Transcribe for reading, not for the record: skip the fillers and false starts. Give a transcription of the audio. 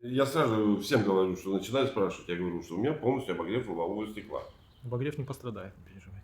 Я сразу всем говорю, что начинают спрашивать, я говорю, что у меня полностью обогрев лобового стекла. Обогрев не пострадает, не переживай.